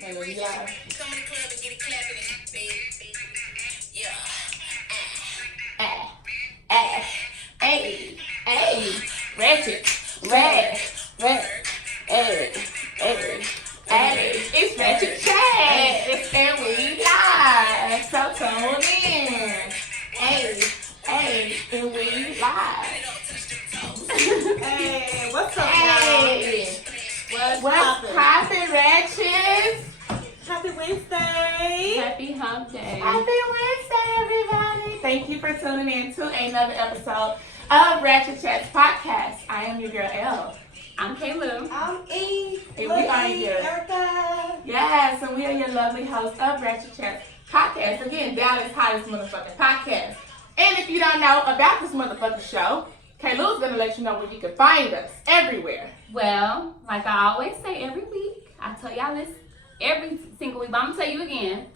Come to the club and get it clapping, baby. Yeah. Hey, hey, ratchet, red, hey, it's RaTCHEt, and we live, so tune in, and we live. Hey, what's up, Hey, what's poppin', RaTCHEs? Happy Wednesday. Happy hump day. Happy Wednesday, everybody. Thank you for tuning in to another episode of RaTCHEt's podcast. I am your girl, Elle. I'm Kayla. I'm E. And we are your Erica. Yes, and we are your lovely hosts of RaTCHEt's podcast. Again, Dallas' hottest motherfucking podcast. And if you don't know about this motherfucking show, Kayla's gonna let you know where you can find us everywhere. Well, like I always say every week, I tell y'all this every single week, but I'm gonna tell you again.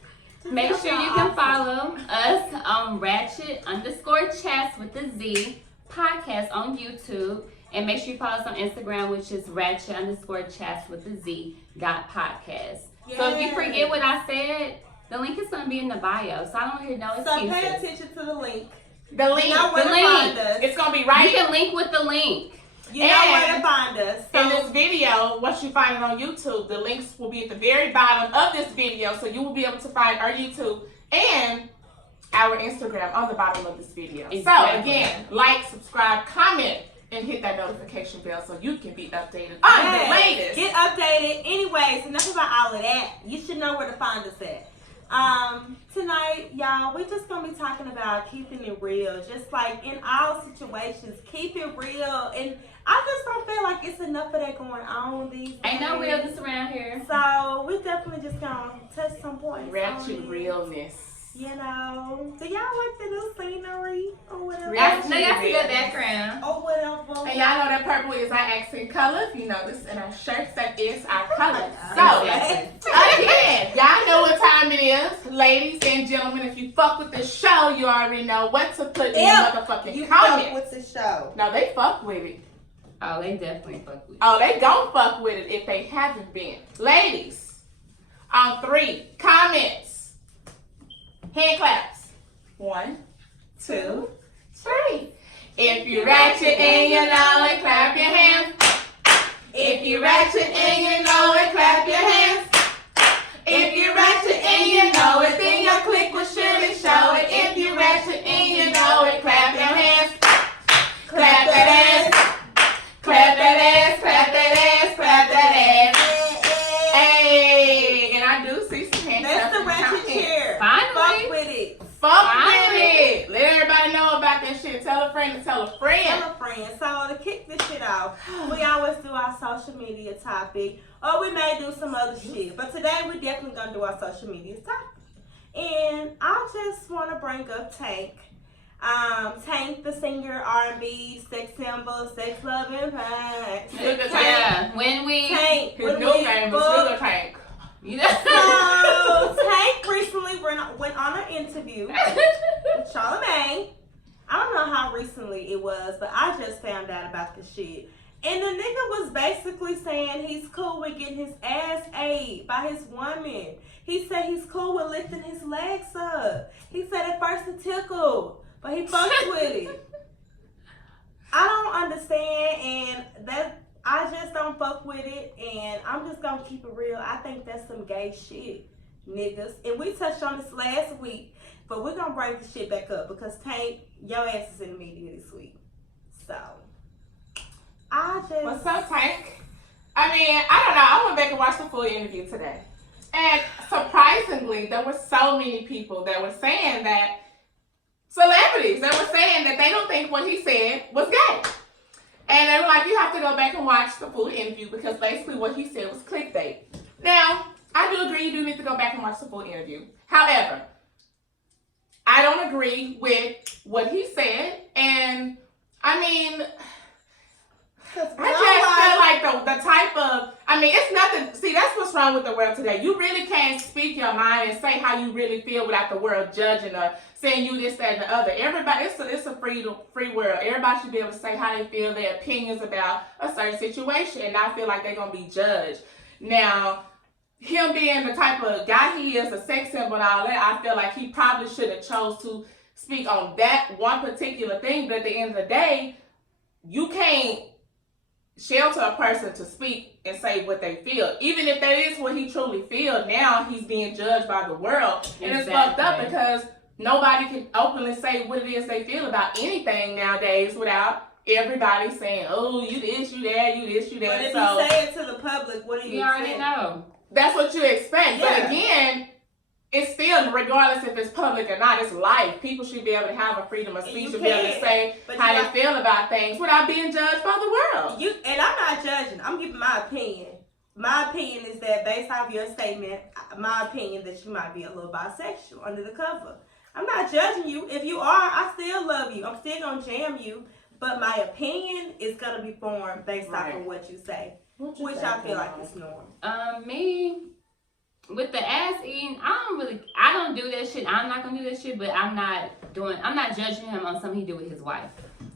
Make sure you can follow us on RaTCHEt_chats with the Z podcast on YouTube. And make sure you follow us on Instagram, which is RaTCHEt_chats with the Z podcast. Yes. So if you forget what I said, the link is gonna be in the bio. So I don't hear no excuses. So pay attention to the link. The link, You know where to find us. it's gonna be right You can link with the link. You know where to find us. in this video. Once you find it on YouTube, the links will be at the very bottom of this video, so you will be able to find our YouTube and our Instagram on the bottom of this video. Exactly. So again, like, subscribe, comment, and hit that notification bell so you can be updated on the latest. Get updated. Anyways, enough about all of that. You should know where to find us at. Tonight, y'all, we're just gonna be talking about keeping it real. Just like in all situations, keep it real. And I just don't feel like it's enough of that going on these days. Ain't no realness around here. So we're definitely just gonna touch some points. RaTCHEt realness. You know, do y'all like the new scenery or whatever? RaTCHEt No, y'all see real. the background. Or whatever. And y'all know that purple is our accent color. If you notice in our shirts, that is our color. Exactly. So, again, y'all know what time it is. Ladies and gentlemen, if you fuck with the show, you already know what to put in the motherfucking You comments. fuck with the show. No, they fuck with it. Oh, they definitely fuck with you. Oh, they gon' fuck with it if they haven't been. Ladies, on 3 comments. Hand claps. 1, 2, 3. If you RaTCHEt and you know it, clap your hands. If you RaTCHEt and you know it, clap your hands. If you RaTCHEt and you know it, then your click will surely show it. If you RaTCHEt and you know it, clap your hands. Clap that ass. Clap that ass. Clap that ass. Clap that ass. Hey, and I do see some hands. That's the RaTCHEt chair. Finally. Fuck with it. Fuck with it. Let everybody know about that shit. Tell a friend to tell a friend. Tell a friend. So to kick this shit off, we always do our social media topic, or we may do some other shit. But today we're definitely gonna do our social media topic. And I just want to bring up Tank. Tank, the singer, R&B, sex symbol, sex loving punk. Sugar Tank. Yeah, when we, Tank. His when new we name was booked- Sugar Tank. you know. So Tank recently went on an interview with Charlamagne. I don't know how recently it was, but I just found out about the shit. And the nigga was basically saying he's cool with getting his ass ate by his woman. He said he's cool with lifting his legs up. He said at first it tickled, but he fucks with it. I don't understand, and that I just don't fuck with it, and I'm just gonna keep it real. I think that's some gay shit, niggas. And we touched on this last week, but we're gonna bring this shit back up because Tank, your ass is in the media this week. So I just What's up, Tank? I mean, I don't know. I went back and watched the full interview today. And surprisingly, there were so many people that were saying that, celebrities that were saying that they don't think what he said was gay. And they were like, you have to go back and watch the full interview because basically what he said was clickbait. Now, I do agree you do need to go back and watch the full interview. However, I don't agree with what he said. And, I mean, I just feel like the type of, I mean, it's nothing. See, that's what's wrong with the world today. You really can't speak your mind and say how you really feel without the world judging or saying you this, that, and the other. Everybody, it's a free world. Everybody should be able to say how they feel, their opinions about a certain situation, and not feel like they're gonna be judged. Now, him being the type of guy he is, a sex symbol and all that, I feel like he probably should have chose to speak on that one particular thing. But at the end of the day, you can't shelter a person to speak and say what they feel. Even if that is what he truly feels, now he's being judged by the world. And it's fucked up because nobody can openly say what it is they feel about anything nowadays without everybody saying, oh, you this, you that, you this, you that. But if you say it to the public, what do you already know? That's what you expect. Yeah. But again, it's still, regardless if it's public or not, it's life. People should be able to have a freedom of speech and be able to say how they feel about things without being judged by the world. And I'm not judging. I'm giving my opinion. My opinion is that based off your statement, my opinion that you might be a little bisexual under the cover. I'm not judging you. If you are, I still love you. I'm still going to jam you. But my opinion is going to be formed based off of what you say. Which I feel like is normal. Me, with the ass eating, I don't do that shit. I'm not gonna do that shit, but I'm not judging him on something he do with his wife.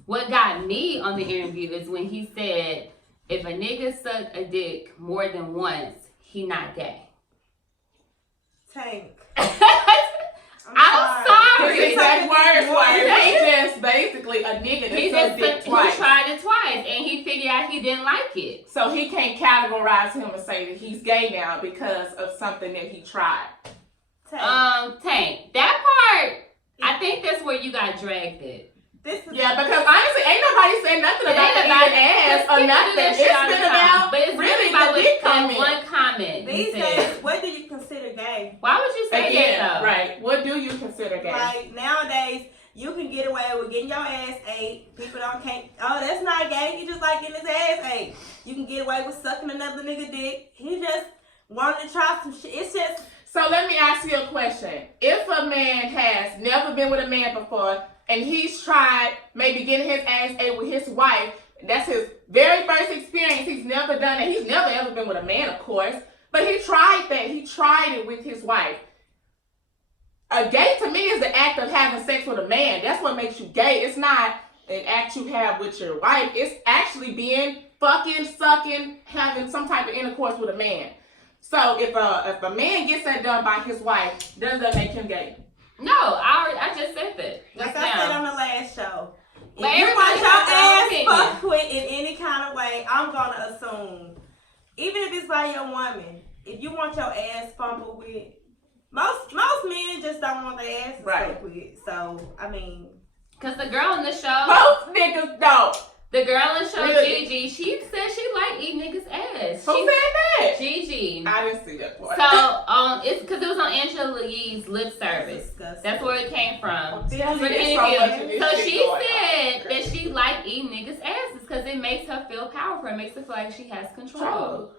What got me on the interview is when he said, if a nigga suck a dick more than once, he not gay. Tank. I'm sorry. His exact words were, he just basically a nigga that sucked dick twice. He tried it twice, and he figured out he didn't like it. So he can't categorize him and say that he's gay now because of something that he tried. Tank. That part, I think that's where you got dragged at. Yeah, because honestly, ain't nobody saying nothing about the ass or nothing. It's been about, but it's really about the dick comment. One comment. These days, what do you consider gay? Why would you say that though? Right. What do you consider gay? Like nowadays, you can get away with getting your ass ate. People can't. Oh, that's not gay. He just like getting his ass ate. You can get away with sucking another nigga dick. He just wanted to try some shit. It's just. So let me ask you a question. If a man has never been with a man before, and he's tried maybe getting his ass ate with his wife, that's his very first experience. He's never done it. He's never ever been with a man, of course. But he tried that. He tried it with his wife. A gay to me is the act of having sex with a man. That's what makes you gay. It's not an act you have with your wife. It's actually being fucking, sucking, having some type of intercourse with a man. So if a man gets that done by his wife, does that make him gay? No, I just said that. Like I said on the last show. But if you want your ass fucked with in any kind of way, I'm gonna assume, even if it's by your woman, if you want your ass fumbled with, most men just don't want their ass fucked with. So I mean, cause the girl in the show, most niggas don't. The girl in the show, really? Gigi, she said she liked eating niggas' ass. Who said that? Gigi. I didn't see that part. So, it's because it was on Angela Yee's lip service. That's where it came from. So she said that she liked eating niggas' asses because it makes her feel powerful. It makes her feel like she has control.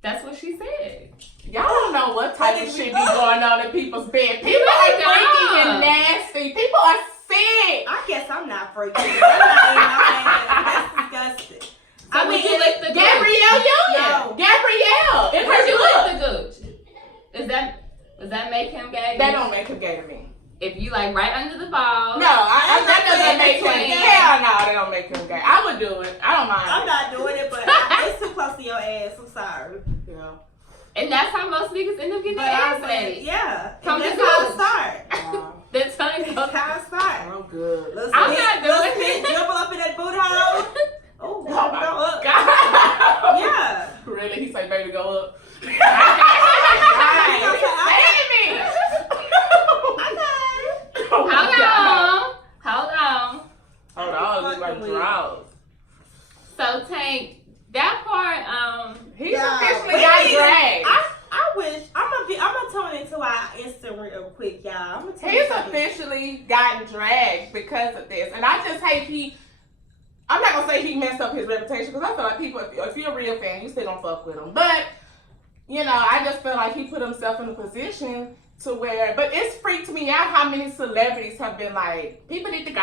That's what she said. Y'all don't know what type of shit be going on in people's bed. People are freaky and nasty. People are sick. I guess I'm not freaky. That's disgusting. So I mean, you lick the Gabrielle Union. Gabrielle. It hurt you lick the gooch. Does that make him gay? That don't make him gay to me. If you like right under the balls. No, that doesn't make him gay. Hell no, that don't make him gay. I would do it. I don't mind. I'm not doing it, but it's too close to your ass. I'm sorry. Yeah. And that's how most niggas end up getting their ass ate. Yeah. From that's the how it start. That's how it start. I'm good. I'm not doing it. Jump up in that booty hole. Oh my God. Yeah. Really? He say, baby, go up. Hold on, look like draws. So Tank, that part, he's officially got dragged. I wish I'm gonna tune into our Insta real quick, y'all. He's officially gotten dragged because of this, and I just hate I'm not gonna say he messed up his reputation because I feel like people, if you're a real fan, you still don't fuck with him. But you know, I just feel like he put himself in a position to where, but it's freaked me out how many celebrities have been like, people need to go,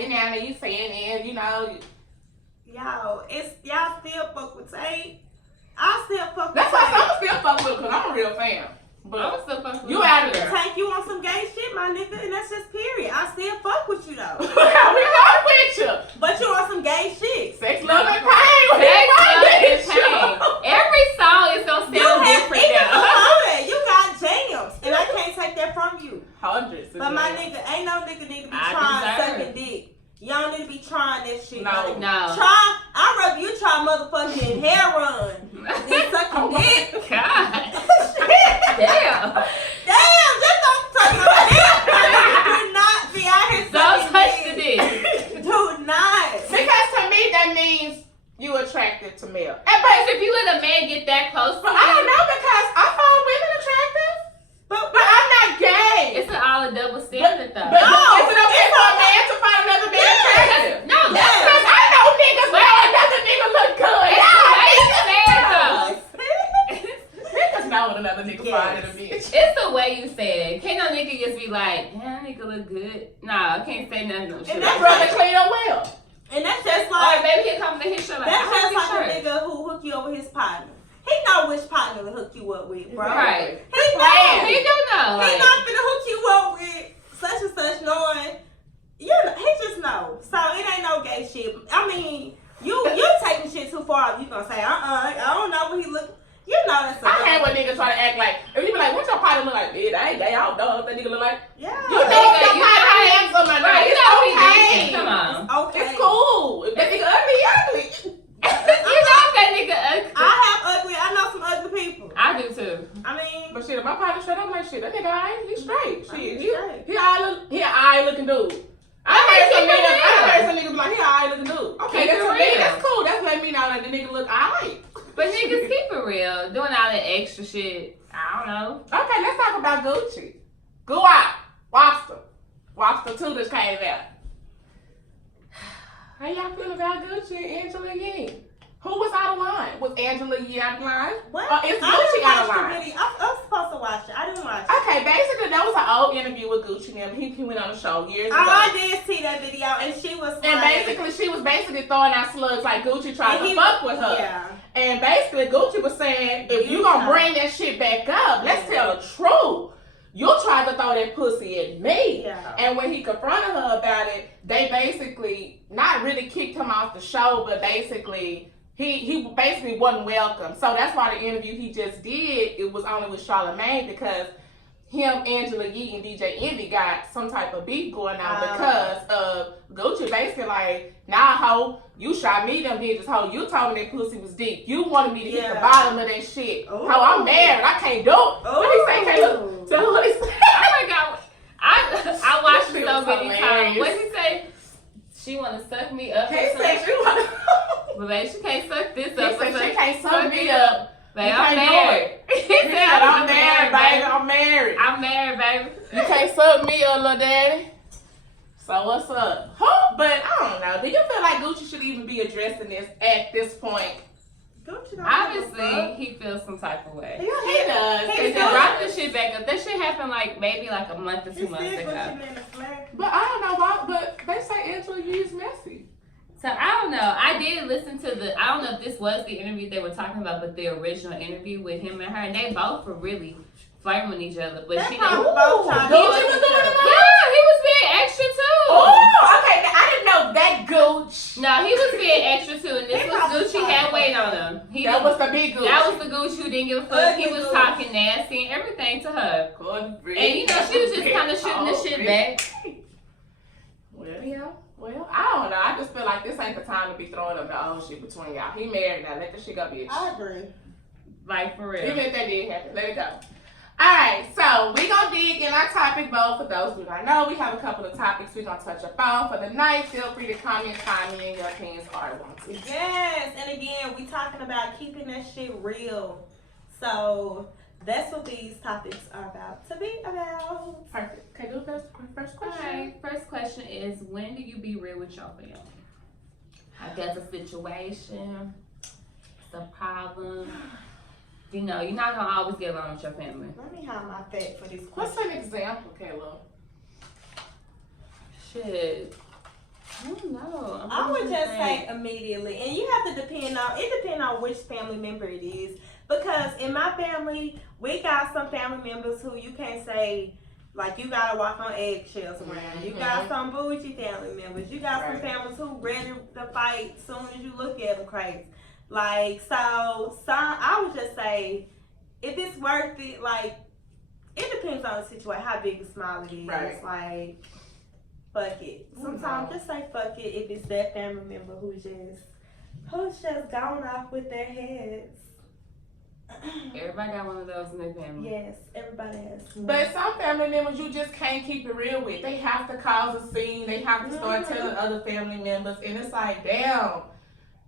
you know, you saying it, you know. Y'all still fuck with Tate. I still fuck with That's why I'm still fuck with him because I'm a real fan. But I'm still fuck with you out of there. Tank, you on some gay shit, my nigga, and that's just period. I still fuck with you though. We fuck with you. But you on some gay shit. Sex, love, and pain. Sex, love, and pain. Every song is gonna sound different. well. But if you let a man get that close to But I don't know because I find women attractive. But I'm not gay. it's all a double standard though. But is it okay for a man to find another man attractive? No, that's Because I know niggas know another nigga look good. it's the way you say it though. Niggas know what another nigga find in a bitch. It's the way you say it. Can't no nigga just be like, yeah, that nigga look good. Nah, I can't say nothing. No shit And That's like brother that. clean up well. And that's just Or like maybe he'll come to his shirt like, that's I just like like his a shirt. nigga who hook you over his partner. He know which partner to hook you up with, bro. Right. He Right. He know. do know. He Like, not finna hook you up with such and such knowing. You know, he just know. So it ain't no gay shit. I mean, you taking shit too far. You gonna say, I don't know what he look. You know that's a I hate when niggas try to act like, if you be like, what's your partner look like? Bitch, I ain't gay. I don't know what that nigga look like. yeah. You know your you partner know- handsome or not. right, you It's know he okay. decent. Come on. Okay. It's cool. If that nigga ugly, he ugly. You know that nigga ugly. I have ugly. I know some ugly people. I do too. I mean, But shit, if my partner straight up like shit, that nigga alright, he straight. Shit, He's straight. he an alright looking dude. I heard some niggas be like, he an alright looking dude. Okay, Keep that's it for me. real. That's cool. That's letting me know that the nigga look alright. But niggas keep it real. Doing all that extra shit. I don't know. Okay, let's talk about Gucci. Go out. Wobster 2 just came out. How y'all feel about Gucci and Angela Yee? Who was out of line? Was Angela Yee out of line? what? Or is I Gucci didn't out of watch the line? video. I was supposed to watch it. I didn't watch it. Okay, basically that was an old interview with Gucci and him. He went on the show years ago. I did see that video, and she was And like, basically, she was basically throwing out slugs like Gucci tried and to fuck with her. Yeah. And basically, Gucci was saying, if you gonna bring that shit back up, let's tell the truth. You tried to throw that pussy at me. Yeah. And when he confronted her about it, they basically not really kicked him off the show, but basically he basically wasn't welcome. So that's why the interview he just did, it was only with Charlamagne because him, Angela Yee, and DJ Envy got some type of beef going on because of Gucci basically like, nah, ho, you shot me them bitches, ho. You told me that pussy was deep. You wanted me to hit the bottom of that shit. Ooh. Ho, I'm married. I can't do it. What he say? Can't look. Tell her what he say. Oh my god. I watched it so was many times. hilarious. What did he say? She wanna suck me up. He or said something? she wanna. But babe, she can't suck this He up. said or she something. can't suck me up. Babe, You I'm can't do married. He said, I'm married, baby. I'm married. I'm married, baby. You can't suck me up, little daddy. So what's up? Huh? But I don't know. Do you feel like Gucci should even be addressing this at this point? Gucci don't Obviously, he feels some type of way. He does. He He does. dropped the shit back up. That shit happened like maybe like a month or 2 months ago. But I don't know why. But they say Angela Yee is messy. So I don't know. I did listen to I don't know if this was the interview they were talking about, but the original interview with him and her, and they both were really flirting with each other. But she didn't. Gucci was doing it. Yeah, he was being extra too. Oh, okay. I didn't know that Gucci. No, he was being extra too, and this was Gucci had weight on him. That was the big Gucci. That was the Gucci who didn't give a fuck. He was talking nasty and everything to her. And you know, she was just kind of shooting the shit back. Well, yeah. Well, I don't know. I just feel like this ain't the time to be throwing up the old shit between y'all. He married now. Let the shit go, bitch. I agree. Like, for real. Even if that did happen, let it go. Alright, so we gonna dig in our topic bowl. For those who don't know, we have a couple of topics we're gonna touch upon for the night. Feel free to comment, chime in. Your opinions are wanted. Yes, and again, we talking about keeping that shit real. So that's what these topics are about to be about. Perfect. Okay, do the first question. Alright, first question is, when do you be real with your family? Like, there's a situation, it's a problem. You know, you're not gonna always get along with your family. Let me have my fact for this What's question. an example, Kayla? Shit. I don't know. I would just say immediately, and you have to depend on which family member it is. Because in my family, we got some family members who you can't say, like, you gotta walk on eggshells around. You got some bougie family members. You got some families who ready to fight as soon as you look at them crazy. Like, so I would just say, if it's worth it, like, it depends on the situation, how big or small it is. Right. Like, fuck it. Sometimes just say fuck it if it's that family member who's just gone off with their heads. Everybody got one of those in their family. Yes, everybody has. But some family members you just can't keep it real with. They have to cause a scene. They have to start telling other family members. And it's like, damn.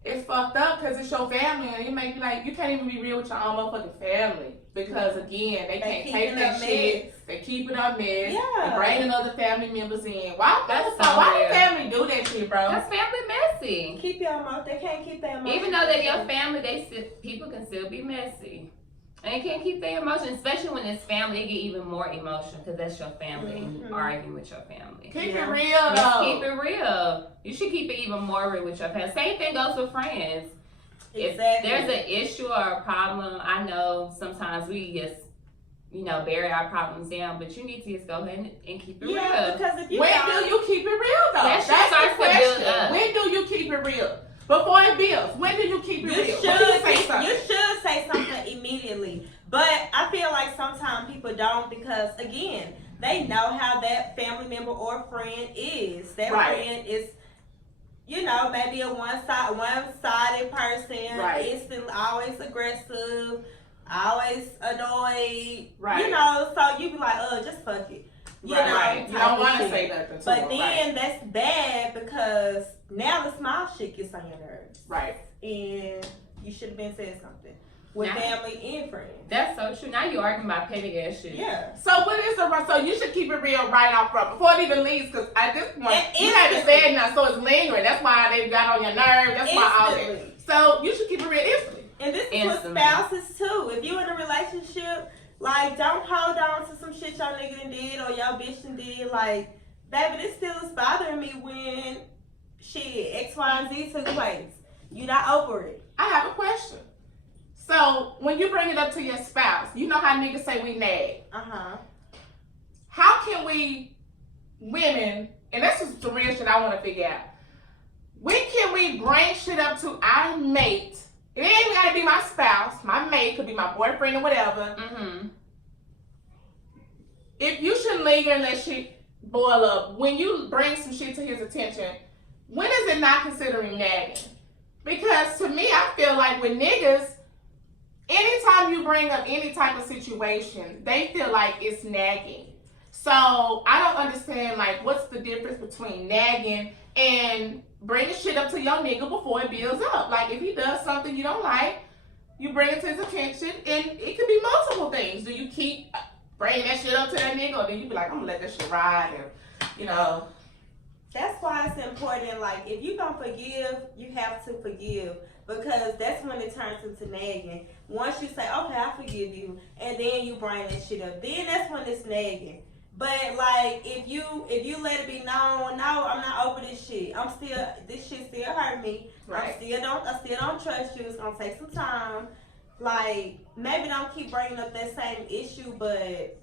It's fucked up because it's your family, and it make you like, you can't even be real with your own motherfucking family. Because again, they can't take that shit. They keep it up mess. Yeah. They bringing other family members in. Why weird. the family do that shit, bro? That's family messy. Keep your emotions. They can't keep their emotions. Even though they're your family, people can still be messy. And they can't keep their emotions, especially when it's family. They get even more emotional because that's your family and you arguing with your family. Keep it real, though. Just keep it real. You should keep it even more real with your family. Same thing goes with friends. If there's an issue or a problem, I know sometimes we just, bury our problems down, but you need to just go ahead and keep it real. Because if you when do you keep it real, though? That's the question. build up. When do you keep it real? Before it builds, when do you keep it real? You should say something immediately. But I feel like sometimes people don't because, again, they know how that family member or friend is. That friend is, maybe a one-sided person. Right. Instantly, always aggressive, always annoyed. Right. So you be like, just fuck it. You don't want to say nothing to But them. then that's bad because now the small shit gets on your nerves. Right. And you should have been saying something with family and friends. That's so true. Now you're arguing about petty ass shit. Yeah. So what is so you should keep it real right off front before it even leaves, because at this point you haven't said nothing, so it's lingering. That's why they got on your nerves. That's why all that. So you should keep it real instantly. And this is with spouses too. If you in a relationship, like, don't hold on to some shit your nigga done did or your bitch done did. Like, baby, this still is bothering me when shit X, Y, and Z took place. You not over it. I have a question. So when you bring it up to your spouse, you know how niggas say we nag. How can we, women, and this is the real shit I want to figure out. When can we bring shit up to our mate? It ain't even gotta be my spouse. My mate could be my boyfriend or whatever. If you should linger and let shit boil up, when you bring some shit to his attention, when is it not considering nagging? Because to me, I feel like with niggas, anytime you bring up any type of situation, they feel like it's nagging. So I don't understand, like, what's the difference between nagging and bringing shit up to your nigga before it builds up. Like, if he does something you don't like, you bring it to his attention, and it could be multiple things. Do you keep bringing that shit up to that nigga, or do you be like, I'm gonna let that shit ride, and, That's why it's important, like, if you gonna forgive, you have to forgive, because that's when it turns into nagging. Once you say, okay, I forgive you, and then you bring that shit up, then that's when it's nagging. But like, if you let it be known, no, I'm not over this shit. This shit still hurt me. Right. I still don't trust you. It's gonna take some time. Like, maybe don't keep bringing up that same issue, but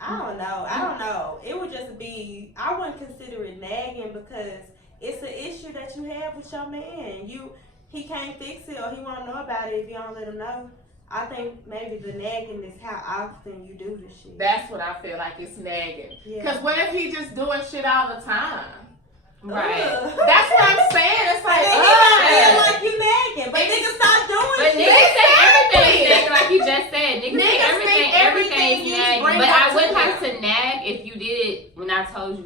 I don't know. It would just be, I wouldn't consider it nagging because it's an issue that you have with your man. He can't fix it or he won't know about it if you don't let him know. I think maybe the nagging is how often you do this shit. That's what I feel like, it's nagging. Yeah. Because what if he just doing shit all the time? Right. That's what I'm saying. It's like, feel like you nagging, but niggas stop doing But shit. niggas say everything nagging, like you just said. Niggas say think everything's nagging. bring But up I to wouldn't them. have to nag if you did it when I told you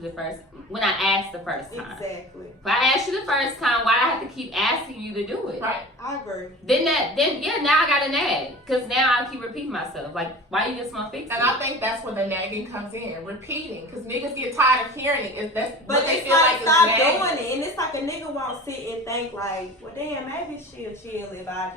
when I asked the first time. Exactly. If I asked you the first time, why I have to keep asking you to do it? Right. I agree. Then now I gotta nag. Because now I keep repeating myself. Like, why you just want to fix it? And I think that's where the nagging comes in, repeating. Because niggas get tired of hearing it. But But they it's feel like it's stop nagging. doing it. And it's like a nigga won't sit and think like, well, damn, maybe she'll chill if I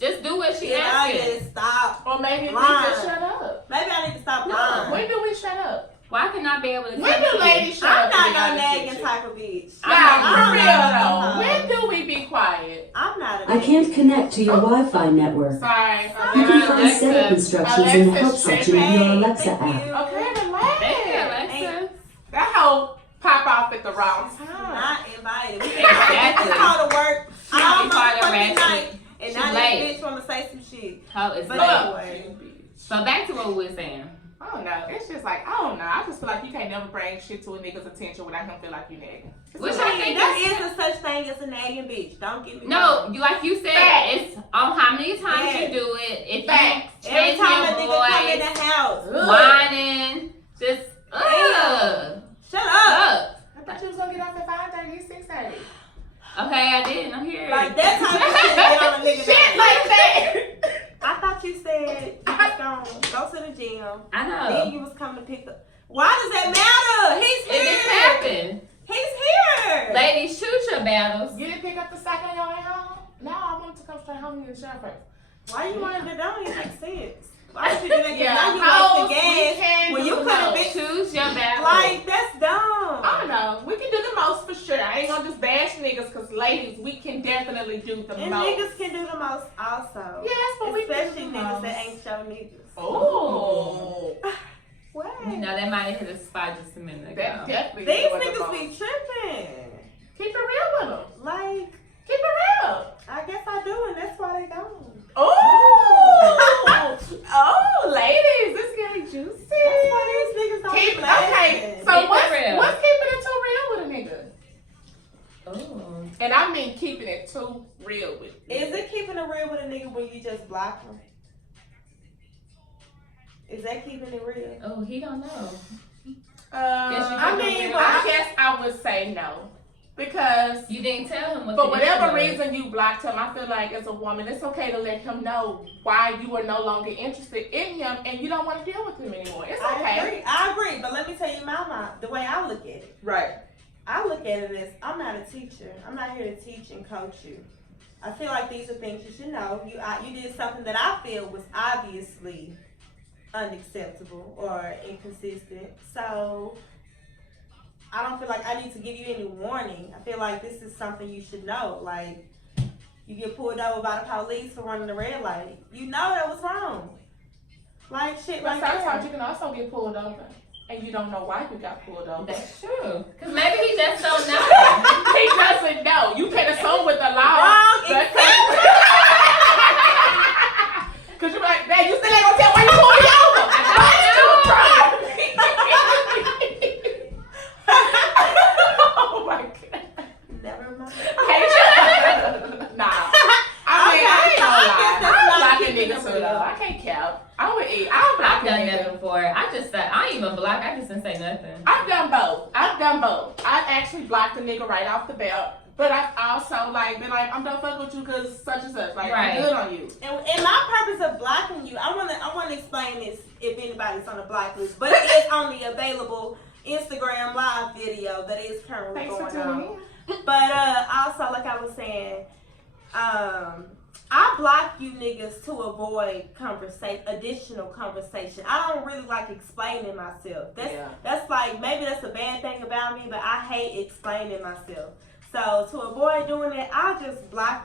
Just do what she if I asking. just stop. Or maybe we Lying. just shut up. Maybe I need to stop No, lying. When do we shut up? Why can I be able to When do ladies shut I'm up? not to be no honest with nagging you? type of bitch. Nah, for real though. Uh-huh. When do we be quiet? I'm not a I can't connect to your Wi-Fi network. Sorry. You can find Alexa. setup instructions in the help section of your Alexa Thank app. you. Okay, Thank you, relax. Alexa. That hoe pop off at the wrong time. Not invited. We Exactly. can call to work She all be part of motherfucking RaTCHEt. night. And She now late. this bitch want to say some shit. How is But late. anyway. So back to what we were saying. I don't know. It's just like, I don't know. I just feel like you can't never bring shit to a nigga's attention without him feel like you nagging. Which I I mean, think there is a such thing as a nagging bitch. Don't get me No, wrong. like you said, Facts. it's on how many times Yes. you do it. If Facts. you Every change time a your nigga come in voice, the house, whining, just shut up. up. I thought you was gonna get off at 5:30, 6:30. Okay, I did. I'm here. Like that him. I know. Then you was coming to pick up. Why does that matter? He's It here. just happened. He's here. Ladies, choose your battles. You didn't pick up the sack on your way home? No, I wanted to come straight home and get a shower first. Why you wanted to? That don't even make sense. Why would you do that? Yeah, Now you hoes, wasting we gas. can When do you the could have most. been Choose your battle. like, that's dumb. I don't know. We can do the most for sure. I ain't gonna just bash niggas because ladies, we can definitely do the And most. niggas can do the most also. Yes, but we especially can do the niggas most. that ain't show niggas. Oh. What? You know, that might have hit a spot just a minute ago. That definitely These doing the niggas most. be tripping. Keep it real with them. Like, Keep it real. I guess I do, and that's why they don't. Oh. Oh, ladies, this getting juicy. That's why these niggas don't Keep, be okay, laughing. so Keep what's it real. keeping it too real with a nigga? Oh. And I mean keeping it too real with you. Is it keeping it real with a nigga when you just block him? Is that keeping it real? Oh, he don't know. I mean, well, I guess I would say no. Because You didn't tell him what for the whatever issue was. reason you blocked him, I feel like as a woman, it's okay to let him know why you are no longer interested in him and you don't want to deal with him anymore. It's okay. I agree, but let me tell you the way I look at it. Right. I look at it as, I'm not a teacher. I'm not here to teach and coach you. I feel like these are things you should know. You did something that I feel was obviously unacceptable or inconsistent. So I don't feel like I need to give you any warning. I feel like this is something you should know. Like, you get pulled over by the police for running the red light. You know that was wrong. Like, shit But like that. sometimes you can also get pulled over and you don't know why you got pulled over. That's true. Because maybe he just don't know. He doesn't know. You can assume with the law. Wrong Because you're like, dang, you still ain't gonna tell why you pulled me over. Oh my God. Never mind. Nah. I mean, I ain't gonna lie. that's I'm not blocking keeping niggas it too though. real. I can't cap. I would eat. I'll block I've done a that nigga. before. I ain't even block. I just didn't say nothing. I've done both. I actually blocked a nigga right off the bat. But I've also been like, I'm done fucking with you because such and such. Like, Right. I'm good on you. And my purpose of blocking you, I wanna explain this if anybody's on the blacklist, but it is on the available Instagram live video that is currently Thanks for going tuning on. in. But also, like I was saying, I block you niggas to avoid additional conversation. I don't really like explaining myself. That's like, maybe that's a bad thing about me, but I hate explaining myself. So to avoid doing that, I'll just block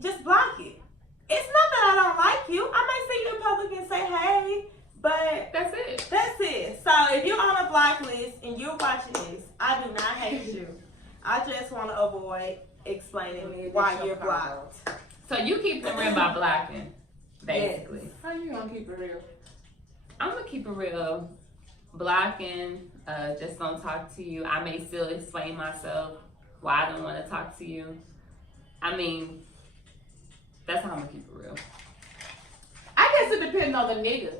just block it. It's not that I don't like you. I may see you in public and say, hey, but That's it. that's it. So if you're on a blacklist and you're watching this, I do not hate you. I just want to avoid explaining why you're blocked. So you keep it real by blocking, basically. How you gonna keep it real? I'm gonna keep it real. Blocking, just don't talk to you. I may still explain myself why I don't want to talk to you. I mean, that's how I'm gonna keep it real. I guess it depends on the nigga.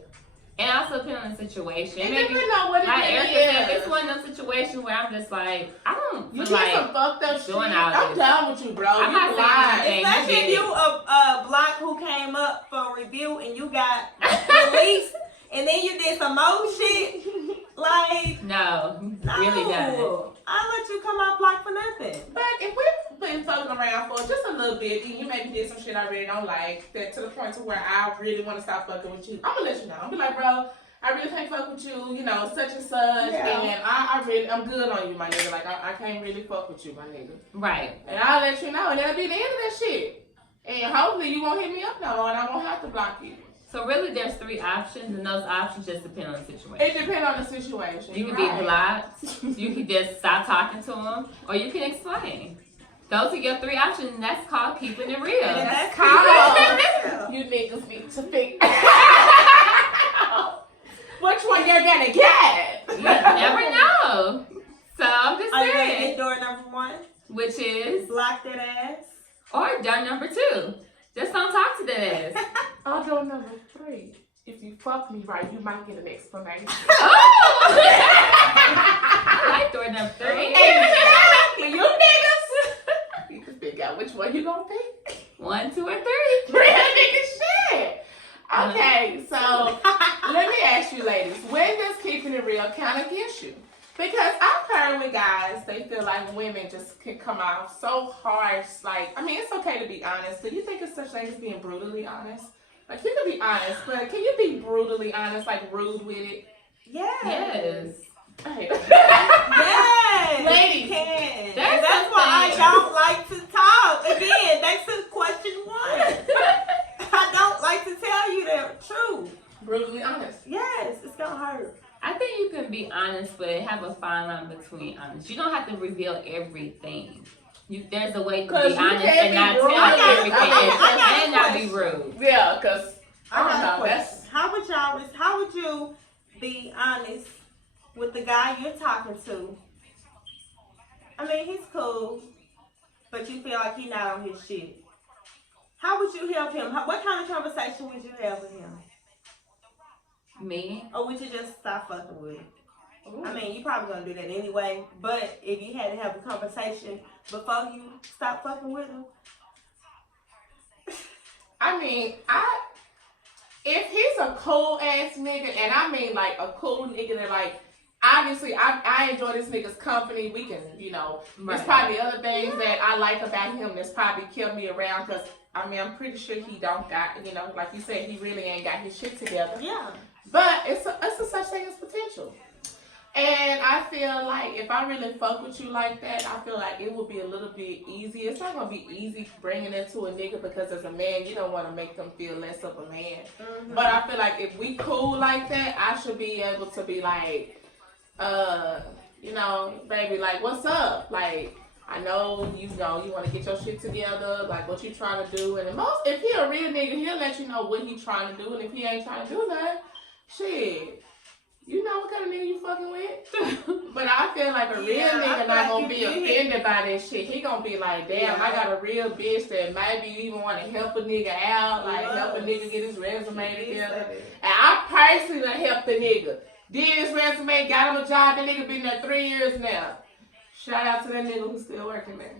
And also depend on the situation. It Maybe, depends on what it like really Erica said, is. it's one of those situations where I'm just like, I don't You feel did like some fucked up shit. doing all I'm this. done with you, bro. I'm You not saying blind. anything. Especially you if did you a block who came up for a review and you got released and then you did some more shit. Like, No, no. really not. I'll let you come out block for nothing. But if we've been fucking around for just a little bit and you maybe did some shit I really don't like, that to the point to where I really want to stop fucking with you, I'm gonna let you know. I'm be like, bro, I really can't fuck with you, you know, such and such, Yeah. and I'm good on you, my nigga. Like, I can't really fuck with you, my nigga. Right. And I'll let you know, and that'll be the end of that shit. And hopefully you won't hit me up no more, and I won't have to block you. So really, there's 3 options, and those options just depend on the situation. It depends on the situation. You can You're be right. blocked, you can just stop talking to them, or you can explain. Those are your 3 options, and that's called keeping it real. And that's called you niggas need to figure which one you're gonna get. You never know. So I'm just Are you gonna saying, get door number 1? which is, Block that ass. or door number 2. Just don't talk to that ass. Although number 3, if you fuck me right, you might get an explanation. Oh! I like door number 3. Exactly, you niggas. You can figure out which one you gonna pick. 1, 2, or 3. Real nigga shit. Okay, so let me ask you ladies, when does keeping it real count against you? Because I've heard with guys, they feel like women just can come out so harsh. Like, I mean, it's okay to be honest. Do you think it's such thing as being brutally honest? Like, you can be honest, but can you be brutally honest, like rude with it? Yes. Hey. Yes. Ladies. Can. That's That's why I something. don't like to talk. Again, that's to question one. I don't like to tell you the truth. Brutally honest. Yes, it's gonna hurt. I think you can be honest, but have a fine line between honest. You don't have to reveal everything. There's a way to 'Cause be you honest can't and be not rude. tell I got- everything I got and not be rude. Yeah, because I got a know, question. How would you be honest with the guy you're talking to? I mean, he's cool, but you feel like he's not on his shit. How would you help him? What kind of conversation would you have with him? Me? Or would you just stop fucking with him? Ooh. I mean, you probably gonna do that anyway, but if you had to have a conversation before you stop fucking with him, I mean, if he's a cool ass nigga, and I mean like a cool nigga that like, obviously I enjoy this nigga's company. We can, there's probably other things that I like about him that's probably kept me around because I mean I'm pretty sure he don't got, like you said, he really ain't got his shit together. yeah. But it's a such thing as potential. And I feel like if I really fuck with you like that, I feel like it would be a little bit easy. It's not going to be easy bringing it to a nigga because as a man, you don't want to make them feel less of a man. Mm-hmm. But I feel like if we cool like that, I should be able to be like, baby, like, what's up? Like, I know, you want to get your shit together, like what you trying to do. And if he a real nigga, he'll let you know what he trying to do. And if he ain't trying to do nothing, shit. You know what kind of nigga you fucking with? But I feel like a real nigga not gonna be offended by that shit. He gonna be like, damn, I got a real bitch that maybe even want to help a nigga out, like help a nigga get his resume together. And I personally done helped the nigga. Did his resume, got him a job, the nigga been there 3 years now. Shout out to that nigga who's still working there.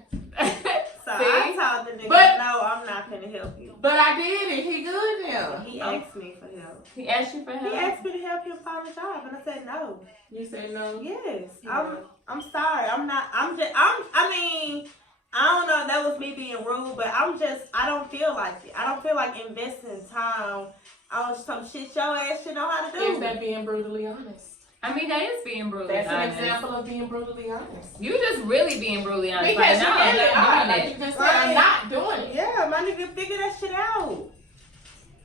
So See? I told the nigga, no, I'm not gonna help you. But I did it. He good now. He asked me for help. He asked you for help? He asked me to help him find a job, and I said no. You said no? Yes. Yeah. I'm sorry. I mean, I don't know if that was me being rude, but I don't feel like it. I don't feel like investing time on some shit your ass should know how to do. Is that being brutally honest? I mean, that is being brutally That's honest. an example of being brutally honest. You just really being brutally honest. Because Like, no, you really I'm are. not Like doing you it. just said, I'm not doing it. Yeah, my nigga figure that shit out.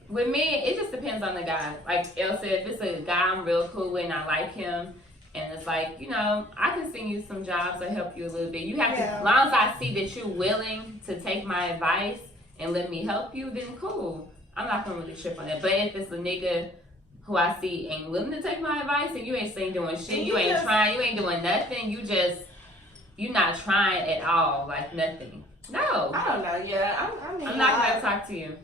With me, it just depends on the guy. Like Elle said, if it's a guy I'm real cool with and I like him, and it's like, I can send you some jobs to help you a little bit. You have to, as long as I see that you're willing to take my advice and let me help you, then cool. I'm not gonna really trip on that. But if it's a nigga who I see ain't willing to take my advice and you ain't doing shit, you ain't trying, you ain't doing nothing, you not trying at all, like nothing. No. I don't know. Yeah, I mean, I'm not gonna talk to you.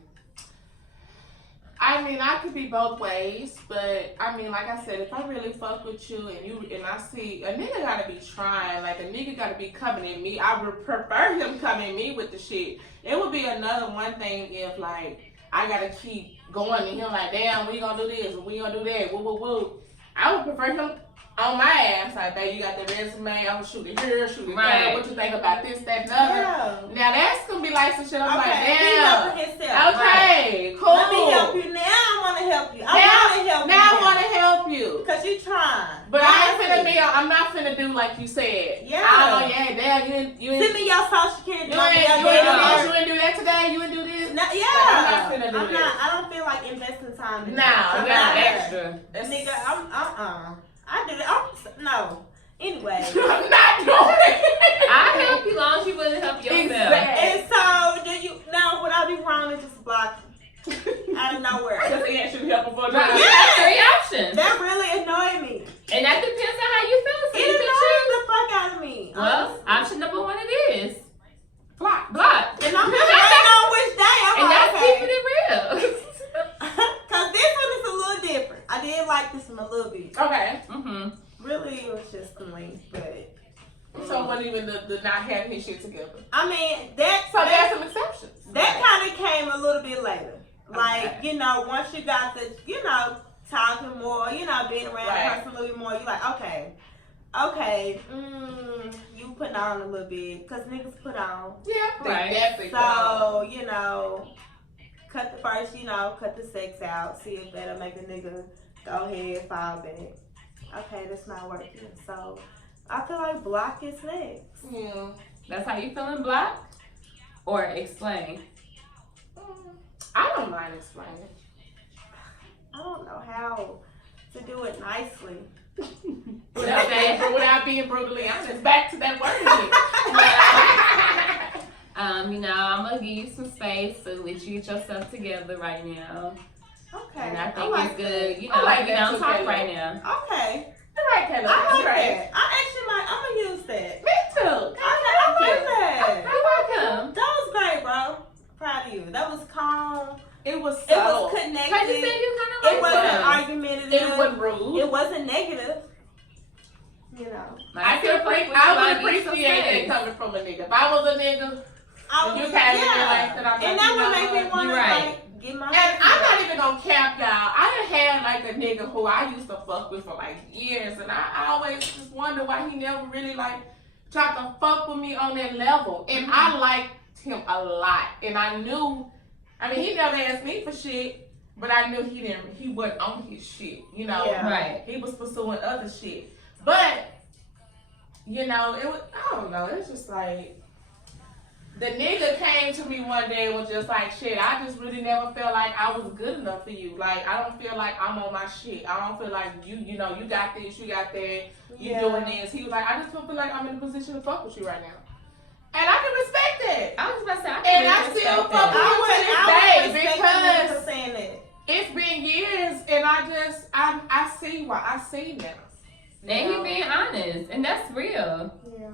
I mean, I could be both ways, but I mean, like I said, if I really fuck with you and I see a nigga gotta be trying, like a nigga gotta be coming at me. I would prefer him coming at me with the shit. It would be another one thing if like I gotta keep going to him like, damn, we gonna do this, we gonna do that, woo woo woo. I would prefer him on my ass, like, babe, you got the resume, I'm gonna shoot it here, shoot it there, what you think about this, that, and the other. Yeah. Now that's gonna be like some shit, I'm like, He damn. helping himself. Okay, cool. Let me help you. Now I want to help you. I want to help you. Now I want to help you. Because you trying. But I ain't finna be, I'm not finna do like you said. Yeah. Oh, yeah, damn, you Send me your social security. You ain't do that today, you ain't do this. No, yeah. I'm not finna do that. I don't feel like investing time in Nah, That's nah. extra. Nigga, I did it. No. Anyway. I'm not doing it. I help you long as you willing to help yourself. Exactly. And so, now would I be wrong to just block you out of nowhere? Because they actually help before Right. driving. You have 3 options. That really annoyed me. And that depends on how you feel. So It you can annoyed choose. the fuck out of me. Well, option number 1 it is. Block. Block. And I'm just waiting on which day. I'm And like, that's okay. keeping it real. Because this one is a little different. I did like this one a little bit. Okay. Mm-hmm. Really, it was just the length, but So what even the not having his shit together? I mean, that So there's some exceptions. kind of came a little bit later. Like, you know, once you got the, you know, talking more, you know, being around Right. the person a little bit more, you're like, okay, you putting on a little bit, because niggas put on. Yeah, they Right. definitely put on. So, you know, cut the sex out, see if that'll make a nigga go ahead, fall back. Okay, that's not working. So, I feel like block is next. Yeah. That's how you feeling, block? Or explain? I don't mind explaining. I don't know how to do it nicely. Without being brutally honest. Back to that word again. You know, I'm gonna give you some space to let you get yourself together right now. Okay. And I think like it's good. You I know, like we that don't too, talk Kayla. right now. Okay. You're right, Kayla. I like You're right. that. I actually might, I'm going to use that. Me too. Okay, I like that. You're welcome. That was great, bro. Proud of you. That was calm. It was It was subtle. connected. Cause you said you kind of It like wasn't them. argumentative. It wasn't rude. It wasn't negative. You know. I would appreciate that coming from a nigga. If I was a nigga, I and you kind of like that, I'm like, and that you know would make me what? want to You're right. like get my. And I'm not even gonna cap y'all. I done had like a nigga who I used to fuck with for like years, and I always just wonder why he never really like tried to fuck with me on that level. And I liked him a lot, and I knew. I mean, he never asked me for shit, but I knew he wasn't on his shit. You know, Yeah. Right. he was pursuing other shit. But you know, it was. I don't know. It's just like. The nigga came to me one day and was just like, shit, I just really never felt like I was good enough for you. Like, I don't feel like I'm on my shit. I don't feel like you know, you got this, you got that, you doing this. He was like, I just don't feel like I'm in a position to fuck with you right now. And I can respect that. I was about to say, And I still fuck with him to this day because saying that. it's been years and I see why. I see now. And he being honest, and that's real. Yeah.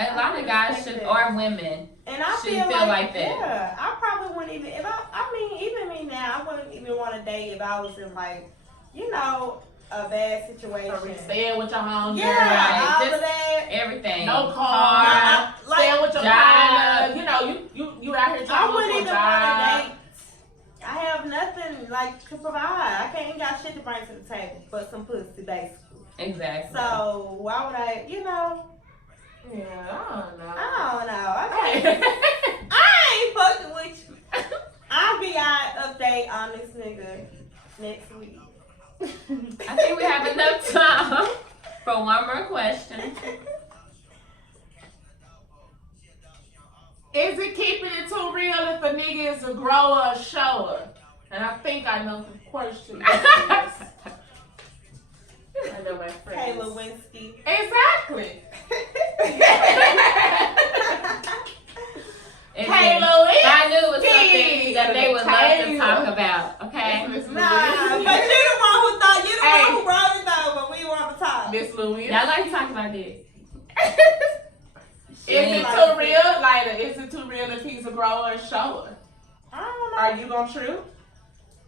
A lot of guys should, or women, And I should feel feel like that. Yeah, I probably wouldn't even. If I mean, even me now, I wouldn't even want to date if I was in like, you know, a bad situation. Or staying with your homegirl. Yeah, all just of that. everything. No car. Like, Staying with your job. partner. You know, you out here I trying to wouldn't look even for a want job. to date. I have nothing like to provide. I ain't got shit to bring to the table but some pussy, basically. Exactly. So why would I? You know. Yeah, I don't know. I ain't fucking with you. I'll be out update on this nigga next week. I think we have enough time for one more question. Is it keeping it too real if a nigga is a grower or a shower? And I think I know the question. I know my friend. Kayla Winsky. Exactly. And Kayla then I knew it was something that they would love to talk about. Okay. Nah, but you the one who thought, you the one who brought it though, but we want to talk. Miss Louis. Y'all like to talk about this. Is it too real? Like, is it too real if he's a grower or a shower? I don't know. Are you gonna true?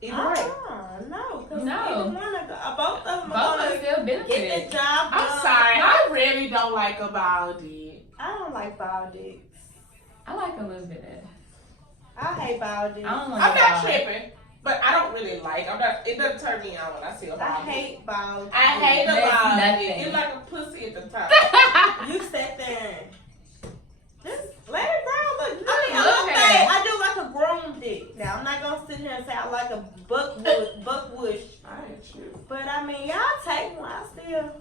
Either way. No, because No. either one of both of them Both are are gonna still get the benefits. job done. I'm sorry. I really don't like a bald dick. I don't like bald dicks. I like a little bit of that. I hate bald dicks. I don't like I'm not bald. tripping, but I don't really like. It doesn't turn me on when I see a I bald dick. hate bald dicks. I hate a That's bald nothing. dick. It's like a pussy at the top. You sat there. Just let it grow. Look, I mean, Look okay, at it. I do like a grown dick. Now, I'm not gonna sit here and say I like a buckwoosh. I ain't you. But I mean, y'all take one. I still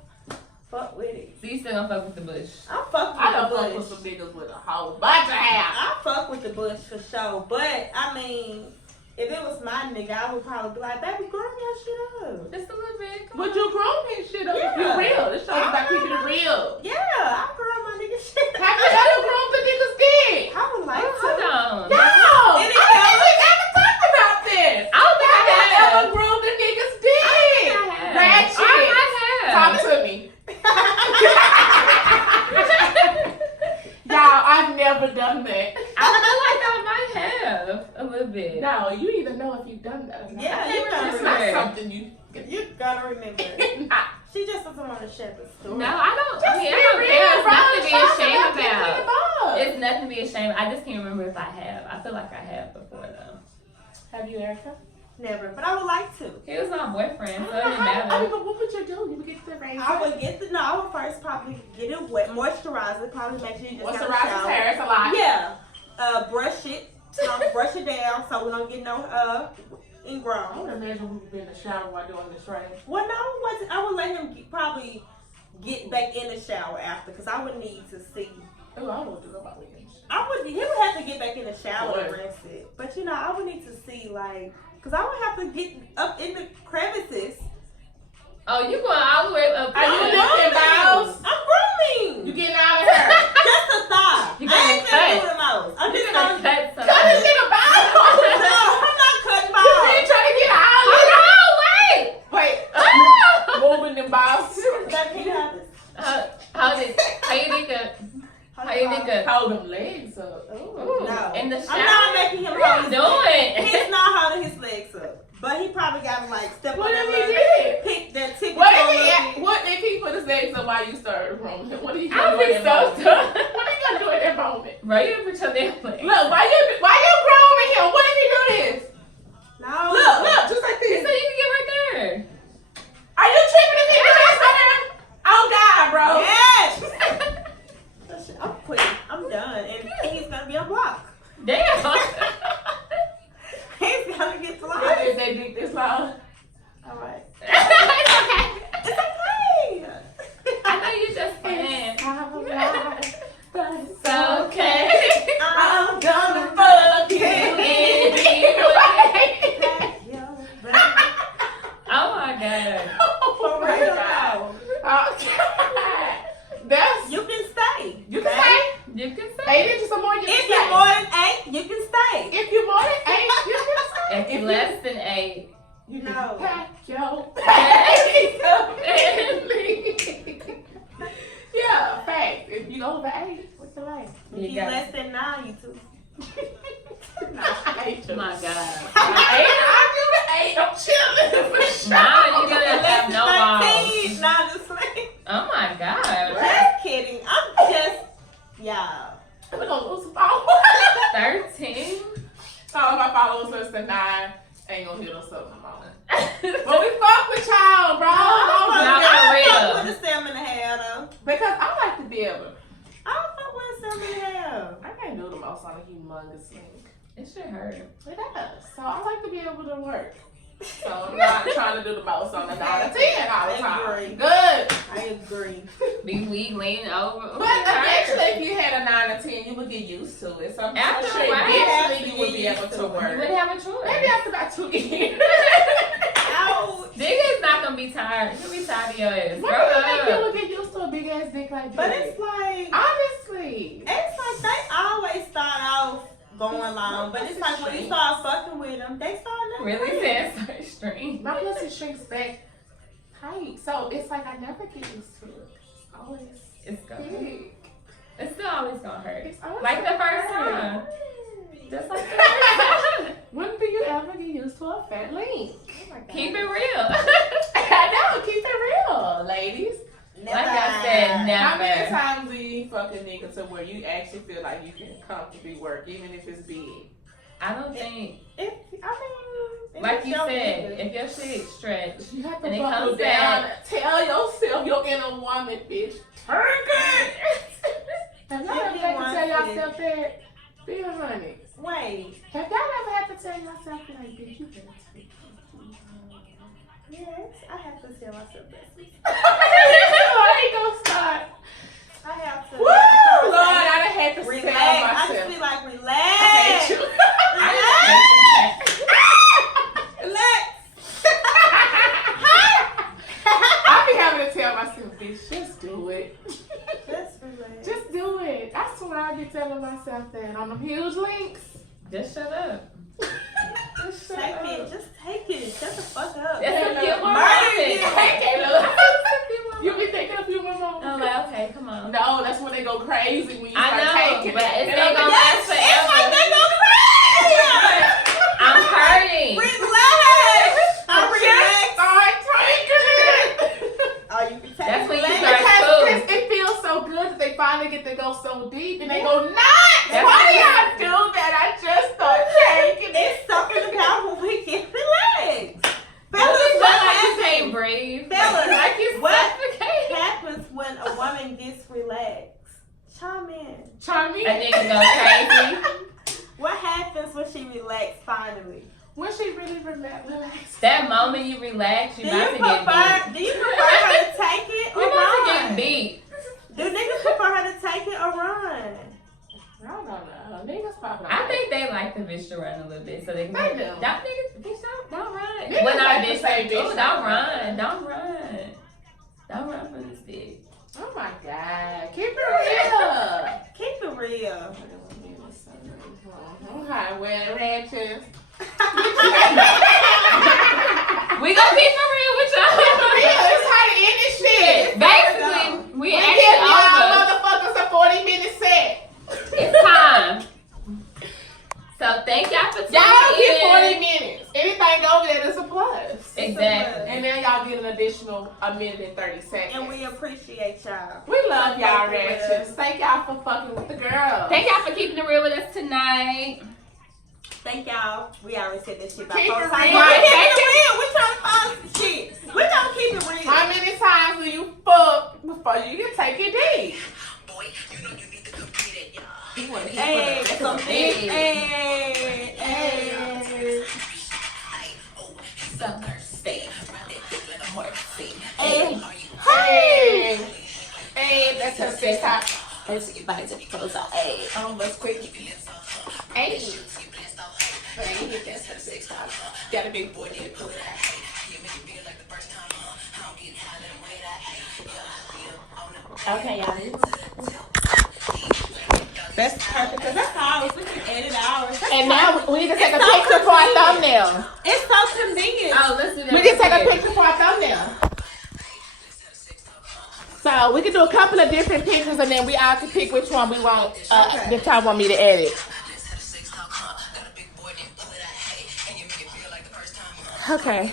fuck with it. So you still gonna fuck with the bush? I'm fuck with I don't the fuck bush. with some niggas with a whole bunch of hair. I fuck with the bush for sure. But I mean, if it was my nigga, I would probably be like, baby, grow your shit up. Just a little bit. Come Would on. you grow his shit up if Yeah. you real? This show's about keeping it real. Yeah, I grow my nigga shit up. Have you ever grown the nigga's dick? I would like Hold to. on. No! I Any don't think we ever talked about this. I don't think I Have you have. ever grown the nigga's dick? I have. RaTCHEt. I have. Talk to me. Y'all, I've never done that. I feel like I might have a little bit. No, you either know if you've done that or not. Yeah, you gotta It's not remember. something you You gotta remember. not. She just doesn't want to share the story. No, I don't. Just I mean, be I don't real, care. It's bro. nothing to be Talk ashamed about about. kicking it up. It's nothing to be ashamed. I just can't remember if I have. I feel like I have before though. Have you, Erica? Never, but I would like to. He was my boyfriend, so it didn't I matter. mean, what would you do? You would get the razor. I would I would first probably get it wet, moisturize it, probably make sure you just have a Moisturize his shower. hair. It's a lot. Yeah. Brush it. Brush it down so we don't get no I ingrown. would imagine we would be in the shower while doing this, right? Well, no, I would let him probably get back in the shower after, because I would need to see. Oh, I won't do it while we in the shower. He would have to get back in the shower and Boy. rinse it. But I would need to see, like, because I would have to get up in the crevices. Oh, you going all the way up? Are you lifting balls? I'm grooming. You getting out of here? Just a thought. You I ain't gonna gonna do cut. the most. I'm You just gonna gonna cut Cut something. this nigga balls. No, I'm not cutting You balls. ain't trying to get out. Oh, wait! Wait. Oh! Moving them balls. That can't happen. How you think Hold them legs up. Ooh, no. in the I'm shower? not making him What hold you his legs. doing? He's not holding his legs up. But he probably got to, like, step What on if that he little did? pick that tippy toe What a if little bit. what if he put his legs up while you started grooming? What are you I gonna do think in that so, moment? too. What are you gonna do in that moment? Bro, you put your damn leg. Look, why you grooming him? What if he do this? No. Look, just like You this. said you can get right there. Are you tripping if he do this right there? Oh God, bro. Yes. I'm quitting. I'm done. And he's going to be on block. Damn. He's going to get blocked. If they beat this long. All right. It's okay. I know you just playing. But it's It's okay. I'm gonna fuck you anyway. Oh my god. Oh my God. Oh God. That's You can stay. you can stay. You can say 8 inches or more, you can If stay. you're more than 8, you can stay. If you're more than 8, you can stay. if you less than 8. you No. can pack your bags up and leave. Yeah, fact. If you over 8, what's the life? If You you're got less than 9, you too. Nah, I ain't Oh my god. 8, I do the 8. I'm chilling for sure. Nah, you gonna have no balls. 13. Nah, just like. Oh my god. Just kidding. I'm just. Yeah. We're gonna lose some followers. 13? All of my followers less than 9 ain't gonna hit us up no more. But we fuck with y'all, bro. Nah, for real. With the 7.5 though. Because I like to be able. I don't fuck with a 7.5. I can't do the most on a humongous link. It should hurt. It does. So I like to be able to work. So I'm not trying to do the most on a 9 or 10 all the time. Agree. Good. I agree. Be weak, leaning over. But eventually, if you had a 9 or 10, you would get used to it. So I'm After sure a while, eventually you would be you able get to used to it. You work. wouldn't have a choice. Maybe after about 2 years. Ouch. Nigga's not gonna be tired. You'll be tired of your ass. Maybe Grow I think you up. would get used to a big ass dick like But that. it's like. Honestly. It's like they always start off going long, but it's like when you start fucking with them, they start looking Really weird. sad so extreme. My pussy shrinks back tight. So it's like I never get used to it. It's always It's gonna. big. It's still always gonna hurt. It's always Like the first big. time. Just like the first time. When do you ever get used to a fat link? Oh my God. Keep it real. I know, keep it real, ladies. Like I said, How many never. times do you fuck a nigga to where you actually feel like you can comfortably work, even if it's big? I don't think, If like you it's said, your if your shit stretched, You have to And it buckle comes down. back. Tell yourself your inner woman, bitch. Turn it. Have y'all ever had to tell yourself that? Be honest. Wait. Have y'all ever had to tell yourself that, like, bitch, you better take it? Yes, I have to tell myself that. I ain't gonna start. I have to. Woo! Lord, I done had to Relax. tell I myself. just feel like I relax. hate you. Relax. I be having to tell myself, bitch, just do it. Just relax. Just do it. I swear I be telling myself that on them huge links. just shut up. Just shut Take up. it. Just take it. Shut the fuck up. That's a few more Murder you. moments. Hey, Kayla. You be thinking a few more moments. I'm like, okay, come on. No, that's when they go crazy when you I start know, taking but it. it's And not I'm gonna like, last It's like forever. they go crazy. I'm hurting. Relax. I'm Just relaxed. start taking it. Oh, you can take That's when you relax. start- Because it feels so good that they finally get to go so deep and they go nuts. That's Why do what- y'all do that? I just start taking it. It's something about when we get relaxed. go crazy. What happens when she relaxes finally? When she really relaxed. That moment you relax, you Do about you to get beat. prefer her to take it or You about to run? get beat. Do niggas prefer her to take it or run? I don't know. Niggas probably. I think they like the bitch to run a little bit, so they can. They do. Don't niggas, bitch, don't run. Niggas Well, not like to bitch, say bitch, oh, don't don't run. run, don't run, don't run from this dick. Oh my God. Keep it real. Keep it real. Okay, well, RaTCHEt. We gonna be for real with y'all. Real, it's how to end this shit. Basically, we We give actually y'all over. motherfuckers a 40-minute set. It's time. So thank y'all for tuning Y'all don't get in. 40 minutes. Anything over there is a plus. Exactly. And then y'all get an additional 1 minute and 30 seconds. And we appreciate y'all. We love y'all, Fucking with RaTCHEt. us. Thank y'all for fucking with the girls. Thank y'all for keeping it real with us tonight. Thank y'all. We already said this shit about Keep 4 it times. real. We keep it real. We trying to find some shit. We gonna keep it real. How many times do you fuck before you can take it deep? Hey, some big. Hey, hey. So stay. Hey. Hey, hey, that's her sex talk. Let's get back to the close out. Hey. Let's quick. Hey, that's her sex talk. Got a big boy there. Okay, y'all. That's perfect because that's ours. We can edit ours. And now we need to take a picture for our thumbnail. It's so convenient. Oh, listen. We can take a picture for our thumbnail. So we can do a couple of different pictures and then we all can pick which one we want. Which y'all want me to edit. Okay.